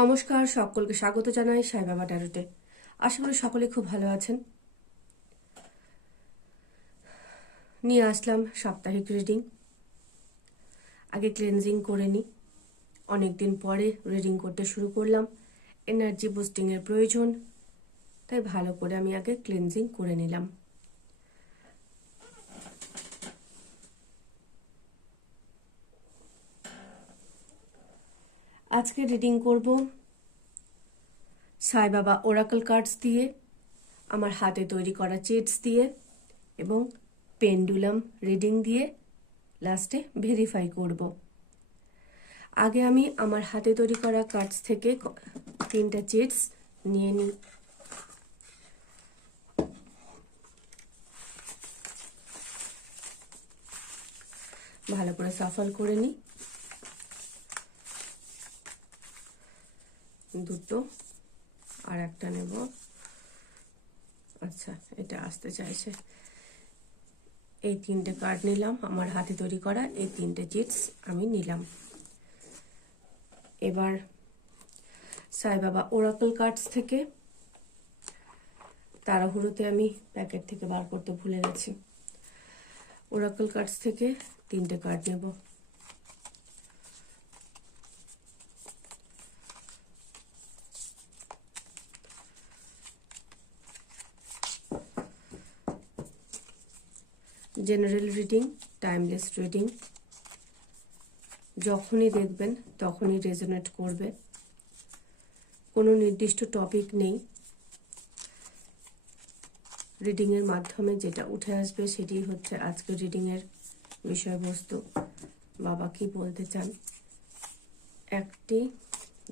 নমস্কার, সকলকে স্বাগত জানাই সাই বাবা ট্যারোটে। আশা করি সকলে খুব ভালো আছেন। নিয়ে আসলাম সাপ্তাহিক রিডিং। আগে ক্লেনজিং করে নিই, অনেকদিন পরে রিডিং করতে শুরু করলাম। এনার্জি বুস্টিংয়ের প্রয়োজন, তাই ভালো করে আমি আগে ক্লেনজিং করে নিলাম। আজকে রিডিং করব সাই বাবা ওরাকল কার্ডস দিয়ে, আমার হাতে তৈরি করা চেটস দিয়ে এবং পেন্ডুলাম রিডিং দিয়ে লাস্টে ভেরিফাই করব। আগে আমি আমার হাতে তৈরি করা কার্ডস থেকে 3টা চেটস নিয়ে নিই। ভালো করে সাফল করে নিই। দুটো আর একটা নেব। আচ্ছা, এটা আসতে চাইছে। এই 3টে কার্ড নিলাম, আমার হাতে তৈরি করা এই 3টে চিটস আমি নিলাম। এবার সাই বাবা ওরাকল কার্ডস থেকে, তাড়াহুড়োতে আমি প্যাকেট থেকে বার করতে ভুলে গেছি, ওরাকল কার্ডস থেকে 3টে কার্ড নেব। জেনারেল রিডিং, টাইমলেস রিডিং, যখনই দেখবেন তখনই রেজোনেট করবে। কোনো নির্দিষ্ট টপিক নেই, রিডিংয়ের মাধ্যমে যেটা উঠে আসবে সেটি হচ্ছে আজকের রিডিংয়ের বিষয়বস্তু। বাবা কি বলতে চান? 1টি,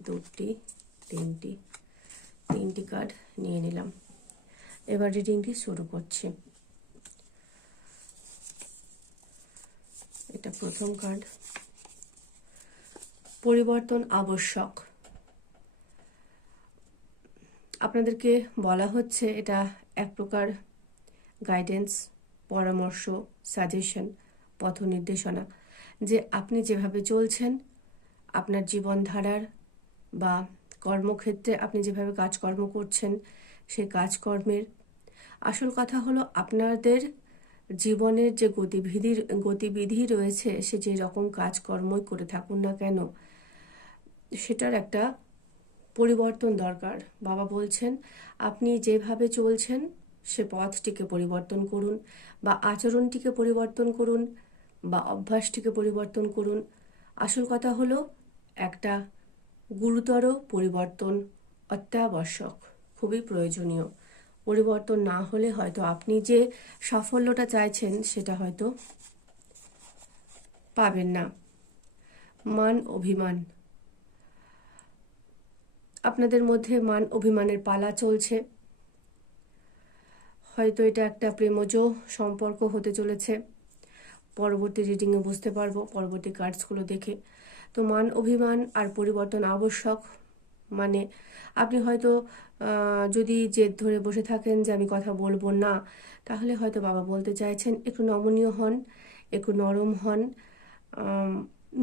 2টি, 3টি কার্ড নিয়ে নিলাম। এবার রিডিংটি শুরু করছি। এটা প্রথম কার্ড। পরিবর্তন আবশ্যক। আপনাদেরকে বলা হচ্ছে, এটা এক প্রকার গাইডেন্স, পরামর্শ, সাজেশন, পথ নির্দেশনা, যে আপনি যেভাবে চলছেন, আপনার জীবনধারার বা কর্মক্ষেত্রে আপনি যেভাবে কাজকর্ম করছেন, সেই কাজকর্মের আসল কথা হলো আপনাদের জীবনের যে গতিবিধি রয়েছে, সে যে রকম কাজকর্মই করে থাকুন না কেন, সেটার একটা পরিবর্তন দরকার। বাবা বলছেন আপনি যেভাবে চলছেন সে পথটিকে পরিবর্তন করুন, বা আচরণটিকে পরিবর্তন করুন, বা অভ্যাসটিকে পরিবর্তন করুন। আসল কথা হলো একটা গুরুতর পরিবর্তন অত্যাবশ্যক, খুবই প্রয়োজনীয়। পরিবর্তন না হলে হয়তো আপনি যে সাফল্যটা চাইছেন সেটা হয়তো পাবেন না। মান অভিমান, আপনাদের মধ্যে মান অভিমানের পালা চলছে। হয়তো এটা একটা প্রেমজ সম্পর্ক হতে চলেছে। পরবর্তী রিডিংয়ে বুঝতে পারবো, পরবর্তী কার্ডসগুলো দেখে। তো মান অভিমান আর পরিবর্তন আবশ্যক, মানে আপনি হয়তো যদি জেদ ধরে বসে থাকেন যে আমি কথা বলবো না, তাহলে হয়তো বাবা বলতে চাইছেন একটু নমনীয় হন, একটু নরম হন।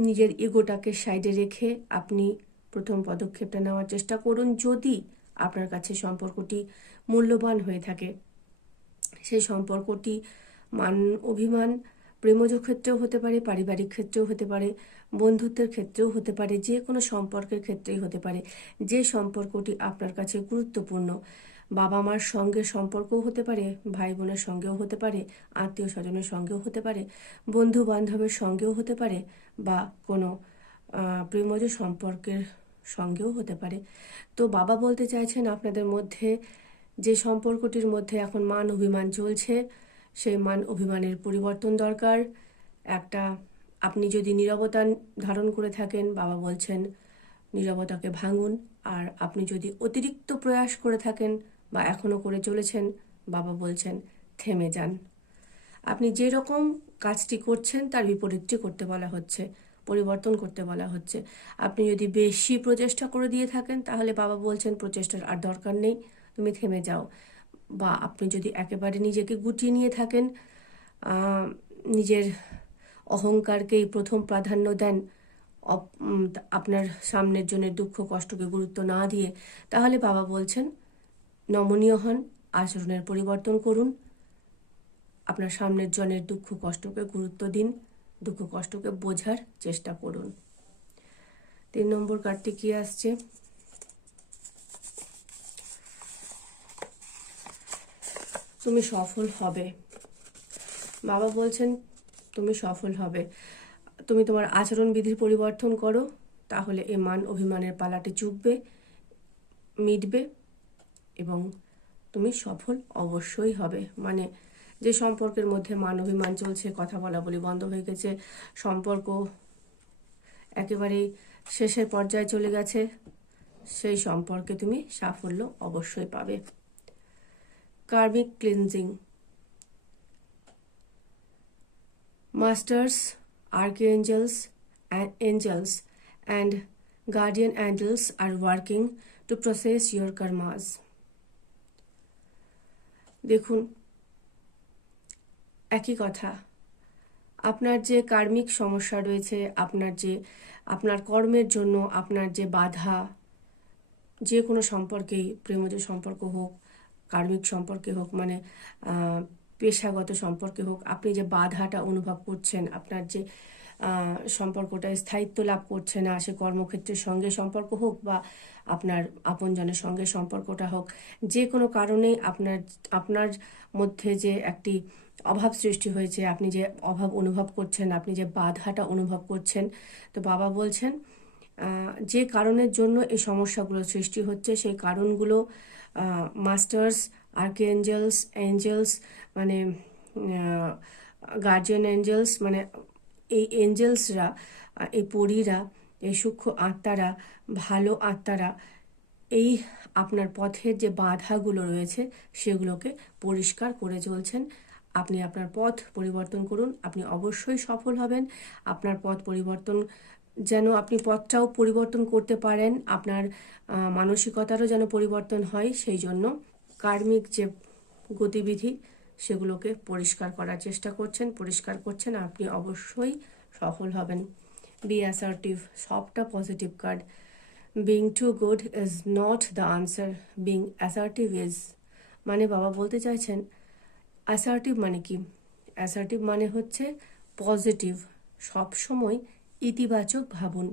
নিজের ইগোটাকে সাইডে রেখে আপনি প্রথম পদক্ষেপটা নেওয়ার চেষ্টা করুন। যদি আপনার কাছে সম্পর্কটি মূল্যবান হয়ে থাকে, সেই সম্পর্কটি মান অভিমান প্রেমজ ক্ষেত্রেও হতে পারে, পারিবারিক ক্ষেত্রেও হতে পারে, বন্ধুত্বের ক্ষেত্রেও হতে পারে, যে কোনো সম্পর্কের ক্ষেত্রেই হতে পারে। যে সম্পর্কটি আপনার কাছে গুরুত্বপূর্ণ, বাবা মার সঙ্গে সম্পর্কও হতে পারে, ভাই বোনের সঙ্গেও হতে পারে, আত্মীয় স্বজনের সঙ্গেও হতে পারে, বন্ধু বান্ধবের সঙ্গেও হতে পারে, বা কোনো প্রেমজ সম্পর্কের সঙ্গেও হতে পারে। তো বাবা বলতে চাইছেন আপনাদের মধ্যে যে সম্পর্কটির মধ্যে এখন মান অভিমান চলছে, সেই মান অভিমানের পরিবর্তন দরকার। একটা, আপনি যদি নীরবতা ধারণ করে থাকেন, বাবা বলছেন নীরবতাকে ভাঙুন। আর আপনি যদি অতিরিক্ত প্রয়াস করে থাকেন বা এখনও করে চলেছেন, বাবা বলছেন থেমে যান। আপনি যে রকম কাজটি করছেন তার বিপরীতটি করতে বলা হচ্ছে, পরিবর্তন করতে বলা হচ্ছে। আপনি যদি বেশি প্রচেষ্টা করে দিয়ে থাকেন, তাহলে বাবা বলছেন প্রচেষ্টার আর দরকার নেই, তুমি থেমে যাও। বা আপনি যদি একেবারে নিজেকে গুটিয়ে নিয়ে থাকেন, নিজের অহংকারকেই প্রথম প্রাধান্য দেন, আপনার সামনের জনের দুঃখ কষ্টকে গুরুত্ব না দিয়ে, তাহলে বাবা বলছেন নমনীয় হন, আচরণের পরিবর্তন করুন, আপনার সামনের জনের দুঃখ কষ্টকে গুরুত্ব দিন, দুঃখ কষ্টকে বোঝার চেষ্টা করুন। 3 নম্বর কার্ডটি কি আসছে? তুমি সফল হবে। বাবা বলছেন তুমি সফল হবে। তুমি তোমার আচরণবিধির পরিবর্তন করো, তাহলে এই মান অভিমানের পালাটি চুকবে, মিটবে এবং তুমি সফল অবশ্যই হবে। মানে যে সম্পর্কের মধ্যে মান অভিমান চলছে, কথা বলা বলি বন্ধ হয়ে গেছে, সম্পর্ক একেবারেই শেষের পর্যায়ে চলে গেছে, সেই সম্পর্কে তুমি সাফল্য অবশ্যই পাবে। Karmic cleansing, masters, archangels, and angels and guardian angels are working to process your karmas. দেখুন, একই কথা, আপনার যে কার্মিক সমস্যা রয়েছে, আপনার কর্মের জন্য আপনার যে বাধা, যে কোনো সম্পর্কেই, প্রেমজ সম্পর্ক হোক, কার্মিক সম্পর্কে হোক, মানে পেশাগত সম্পর্কে হোক, আপনি যে বাধাটা অনুভব করছেন, আপনার যে সম্পর্কটা স্থায়িত্ব লাভ করছে না, সে কর্মক্ষেত্রের সঙ্গে সম্পর্ক হোক বা আপনার আপনজনের সঙ্গে সম্পর্কটা হোক, যে কোনো কারণেই আপনার মধ্যে যে একটি অভাব সৃষ্টি হয়েছে, আপনি যে অভাব অনুভব করছেন, আপনি যে বাধাটা অনুভব করছেন, তো বাবা বলছেন যে কারণের জন্য এই সমস্যাগুলো সৃষ্টি হচ্ছে, সেই কারণগুলো মাস্টার্স, আর্কিএঞ্জেলস, এঞ্জেলস মানে গার্জিয়ান এঞ্জেলস, মানে এই এঞ্জেলসরা, এই পরীরা, এই সূক্ষ্ম আত্মারা, ভালো আত্মারা এই আপনার পথের যে বাধাগুলো রয়েছে সেগুলোকে পরিষ্কার করে চলছেন। আপনি আপনার পথ পরিবর্তন করুন, আপনি অবশ্যই সফল হবেন। আপনার পথ পরিবর্তন, যেন আপনি পথটাও পরিবর্তন করতে পারেন, আপনার মানসিকতারও যেন পরিবর্তন হয়, সেই জন্য কার্মিক যে গতিবিধি সেগুলোকে পরিষ্কার করার চেষ্টা করছেন, আপনি অবশ্যই সফল হবেন। বি অ্যাসার্টিভ, সবটা positive card. Being too good is not the answer, being assertive is. মানে বাবা বলতে চাইছেন অ্যাসার্টিভ মানে কি? অ্যাসার্টিভ মানে হচ্ছে পজিটিভ, সবসময় ইতিবাচক ভাবুন।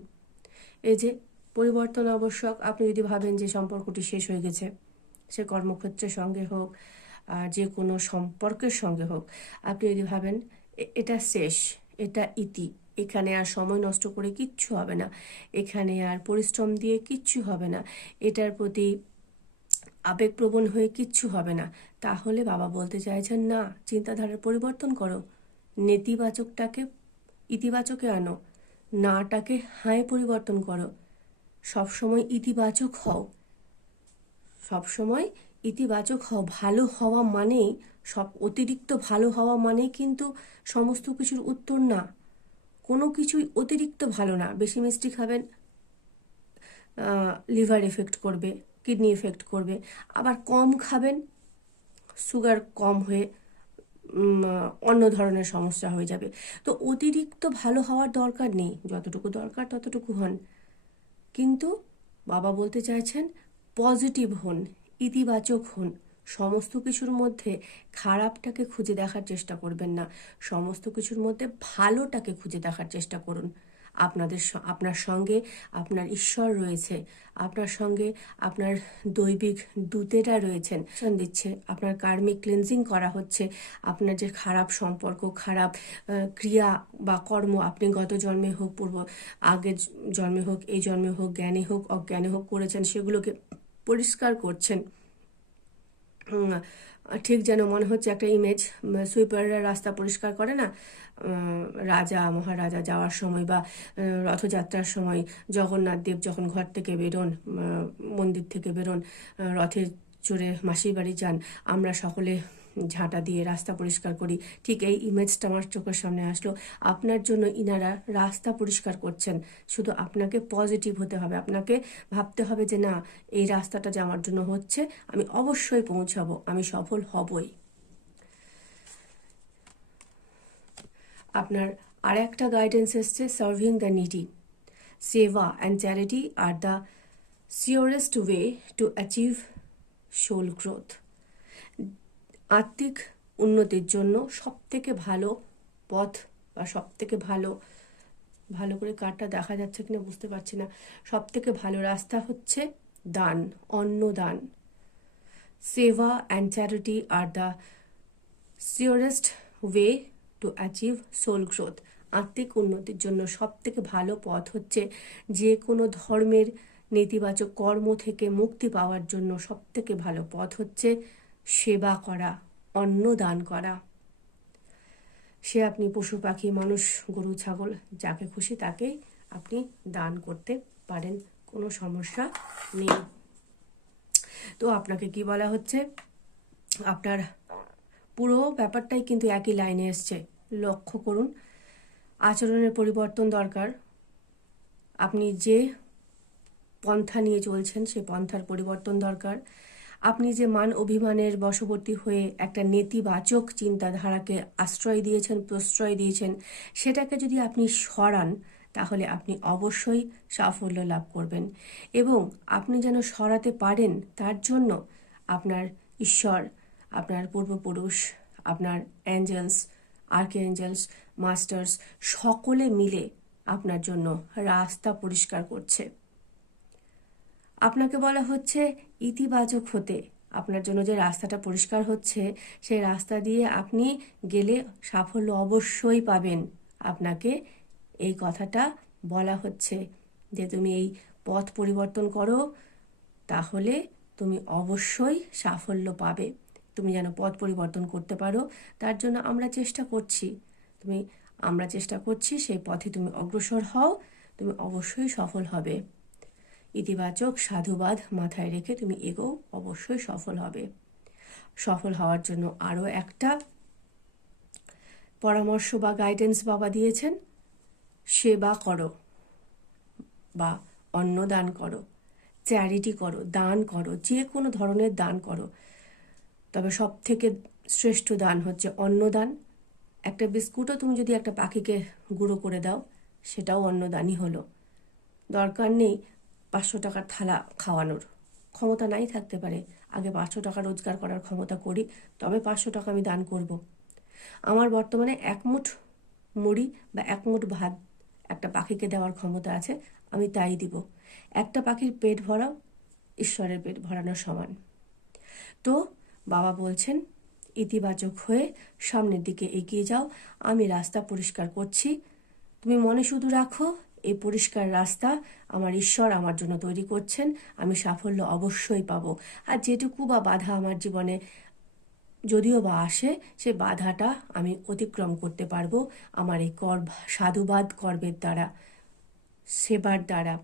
এই যে পরিবর্তন আবশ্যক, আপনি যদি ভাবেন যে সম্পর্কটি শেষ হয়ে গেছে, সে কর্মক্ষেত্রের সঙ্গে হোক, যে কোনো সম্পর্কের সঙ্গে হোক, আপনি যদি ভাবেন এটা শেষ, এটা ইতি, এখানে আর সময় নষ্ট করে কিচ্ছু হবে না, এখানে আর পরিশ্রম দিয়ে কিচ্ছু হবে না, এটার প্রতি আবেগপ্রবণ হয়ে কিচ্ছু হবে না, তাহলে বাবা বলতে চাইছেন না, চিন্তাধারার পরিবর্তন করো, নেতিবাচকটাকে ইতিবাচকে আনো, নাটাকে হায় পরিবর্তন করো, সবসময় ইতিবাচক হও, সবসময় ইতিবাচক হও। ভালো হওয়া মানেই, সব অতিরিক্ত ভালো হওয়া মানেই কিন্তু সমস্ত কিছুর উত্তর না, কোনো কিছুই অতিরিক্ত ভালো না। বেশি মিষ্টি খাবেন, লিভার এফেক্ট করবে, কিডনি এফেক্ট করবে, আবার কম খাবেন, সুগার কম হয়ে অন্য ধরনের সমস্যা হয়ে যাবে। তো অতিরিক্ত ভালো হওয়ার দরকার নেই, যতটুকু দরকার ততটুকু হন। কিন্তু বাবা বলতে চাইছেন পজিটিভ হন, ইতিবাচক হন, সমস্ত কিছুর মধ্যে খারাপটাকে খুঁজে দেখার চেষ্টা করবেন না, সমস্ত কিছুর মধ্যে ভালোটাকে খুঁজে দেখার চেষ্টা করুন। আপনার সঙ্গে আপনার ঈশ্বর রয়েছে, আপনার সঙ্গে আপনার দৈবিক দূতেরা রয়েছেন, দিচ্ছে, আপনার কার্মিক ক্লিনজিং করা হচ্ছে। আপনার যে খারাপ সম্পর্ক, খারাপ ক্রিয়া বা কর্ম আপনি গত জন্মে হোক, আগের জন্মে হোক, এই জন্মে হোক, জ্ঞানে হোক অজ্ঞানে হোক করেছেন, সেগুলোকে পরিষ্কার করছেন। ঠিক যেন মনে হচ্ছে একটা ইমেজ, সুইপাররা রাস্তা পরিষ্কার করে না, রাজা মহারাজা যাওয়ার সময় বা রথযাত্রার সময় জগন্নাথ দেব যখন ঘর থেকে বেরোন, মন্দির থেকে বেরোন, রথে চড়ে মাসির বাড়ি যান, আমরা সকলে ঝাঁটা দিয়ে রাস্তা পরিষ্কার করি। ঠিক এই ইমেজটা আমার চোখের সামনে আসলো। আপনার জন্য ইনারা রাস্তা পরিষ্কার করছেন। শুধু আপনাকে পজিটিভ হতে হবে, আপনাকে ভাবতে হবে যে না, এই রাস্তাটা যে আমার জন্য হচ্ছে, আমি অবশ্যই পৌঁছাবো, আমি সফল হবই। আপনার আর একটা গাইডেন্স এসছে, serving the needy. Seva and charity are the surest way to achieve soul growth. আত্মিক উন্নতির জন্য সবথেকে ভালো পথ বা সবথেকে ভালো করে কার্ডটা দেখা যাচ্ছে কিনা বুঝতে পারছি না, সবথেকে ভালো রাস্তা হচ্ছে দান, অন্নদান। সেবা অ্যান্ড চ্যারিটি আর the surest way to achieve soul growth. আত্মিক উন্নতির জন্য সবথেকে ভালো পথ হচ্ছে যে কোনো ধর্মের নেতিবাচক কর্ম থেকে মুক্তি পাওয়ার জন্য সবথেকে ভালো পথ হচ্ছে সেবা করা, অন্ন দান করা। সে আপনি পশু পাখি মানুষ গরু ছাগল যাকে খুশি তাকেই আপনি দান করতে পারেন, কোনো সমস্যা নেই। তো আপনাকে কি বলা হচ্ছে, আপনার পুরো ব্যাপারটাই কিন্তু একই লাইনে এসছে, লক্ষ্য করুন। আচরণের পরিবর্তন দরকার, আপনি যে পন্থা নিয়ে চলছেন সে পন্থার পরিবর্তন দরকার। আপনি যে মান অভিমানের বশবর্তী হয়ে একটা নেতিবাচক চিন্তাধারাকে আশ্রয় দিয়েছেন, প্রশ্রয় দিয়েছেন, সেটাকে যদি আপনি সরান তাহলে আপনি অবশ্যই সাফল্য লাভ করবেন। এবং আপনি যেন সরাতে পারেন তার জন্য আপনার ঈশ্বর, আপনার পূর্বপুরুষ, আপনার অ্যাঞ্জেলস, আর্কএঞ্জেলস, মাস্টার্স সকলে মিলে আপনার জন্য রাস্তা পরিষ্কার করছে। আপনাকে বলা হচ্ছে ইতিবাচক হতে, আপনার জন্য যে রাস্তাটা পরিষ্কার হচ্ছে সেই রাস্তা দিয়ে আপনি গেলে সাফল্য অবশ্যই পাবেন। আপনাকে এই কথাটা বলা হচ্ছে যে তুমি এই পথ পরিবর্তন করো, তাহলে তুমি অবশ্যই সাফল্য পাবে। তুমি যেন পথ পরিবর্তন করতে পারো তার জন্য আমরা চেষ্টা করছি, আমরা চেষ্টা করছি সেই পথে তুমি অগ্রসর হও, তুমি অবশ্যই সফল হবে। ইতিবাচক সাধুবাদ মাথায় রেখে তুমি এগোও, অবশ্যই সফল হবে। সফল হওয়ার জন্য আরও একটা পরামর্শ বা গাইডেন্স বাবা দিয়েছেন, সেবা করো বা অন্নদান করো, চ্যারিটি করো, দান করো, যে কোনো ধরনের দান করো। তবে সব থেকে শ্রেষ্ঠ দান হচ্ছে অন্নদান। একটা বিস্কুটও তুমি যদি একটা পাখিকে গুঁড়ো করে দাও সেটাও অন্নদানই হলো। দরকার নেই 500 টাকার থালা খাওয়ানোর, ক্ষমতা নাই থাকতে পারে, আগে 500 টাকা রোজগার করার ক্ষমতা করি, তবে 500 টাকা আমি দান করব। আমার বর্তমানে 1 মুঠ মুড়ি বা 1 মুঠ ভাত একটা পাখিকে দেওয়ার ক্ষমতা আছে, আমি তাই দিব। একটা পাখির পেট ভরাও ঈশ্বরের পেট ভরানোর সমান। তো বাবা বলছেন ইতিবাচক হয়ে সামনের দিকে এগিয়ে যাও, আমি রাস্তা পরিষ্কার করছি। তুমি মনে শুধু রাখো এই পরিষ্কার রাস্তা আমার ঈশ্বর আমার জন্য তৈরি করছেন, আমি সাফল্য অবশ্যই পাবো। আর যেটুকু বা বাধা আমার জীবনে যদিও বা আসে সে বাধাটা আমি অতিক্রম করতে পারবো আমার এই সাধুবাদ কর্মের দ্বারা, সেবার দ্বারা,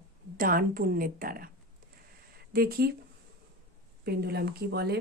দান পুণ্যের দ্বারা। দেখি পেন্ডুলাম কি বলে।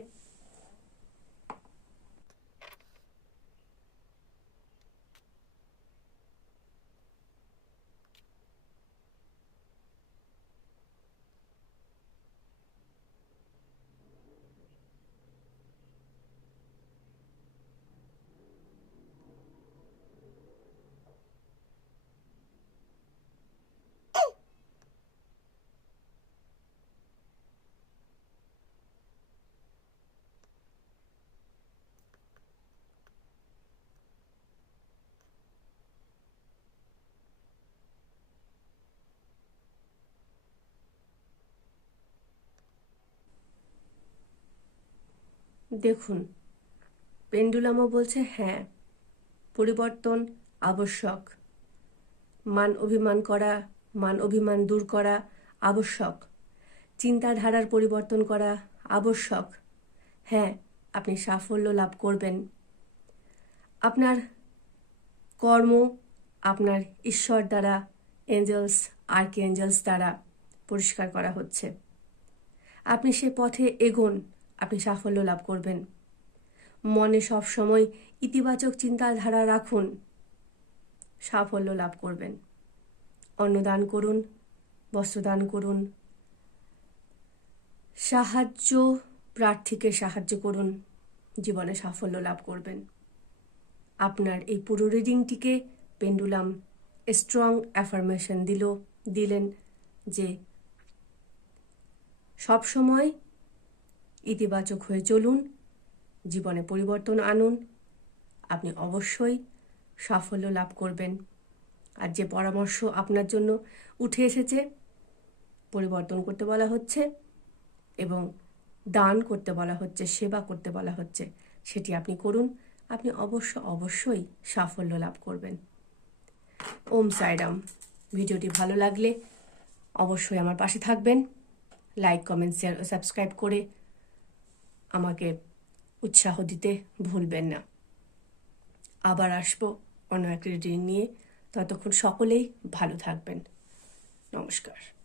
দেখুন পেন্ডুলামও বলছে হ্যাঁ, পরিবর্তন আবশ্যক, মান অভিমান দূর করা আবশ্যক, চিন্তাধারার পরিবর্তন করা আবশ্যক। হ্যাঁ, আপনি সাফল্য লাভ করবেন। আপনার কর্ম আপনার ঈশ্বর দ্বারা, এঞ্জেলস, আর্কএঞ্জেলস দ্বারা পরিষ্কার করা হচ্ছে। আপনি সে পথে এগোন, আপনি সাফল্য লাভ করবেন। মনে সবসময় ইতিবাচক চিন্তাধারা রাখুন, সাফল্য লাভ করবেন। অন্নদান করুন, বস্ত্রদান করুন, সাহায্য প্রার্থীকে সাহায্য করুন, জীবনে সাফল্য লাভ করবেন। আপনার এই পুরো রিডিংটিকে পেন্ডুলাম স্ট্রং অ্যাফার্মেশন দিল, দিলেন যে সব সময় ইতিবাচক হয়ে চলুন, জীবনে পরিবর্তন আনুন, আপনি অবশ্যই সাফল্য লাভ করবেন। আর যে পরামর্শ আপনার জন্য উঠে এসেছে, পরিবর্তন করতে বলা হচ্ছে এবং দান করতে বলা হচ্ছে, সেবা করতে বলা হচ্ছে, সেটি আপনি করুন, আপনি অবশ্যই সাফল্য লাভ করবেন। ওম সাইরাম। ভিডিওটি ভালো লাগলে অবশ্যই আমার পাশে থাকবেন, লাইক, কমেন্ট, শেয়ার ও সাবস্ক্রাইব করে আমাকে উৎসাহ দিতে ভুলবেন না। আবার আসবো অন্য এক রিডিং নিয়ে, ততক্ষণ সকলেই ভালো থাকবেন। নমস্কার।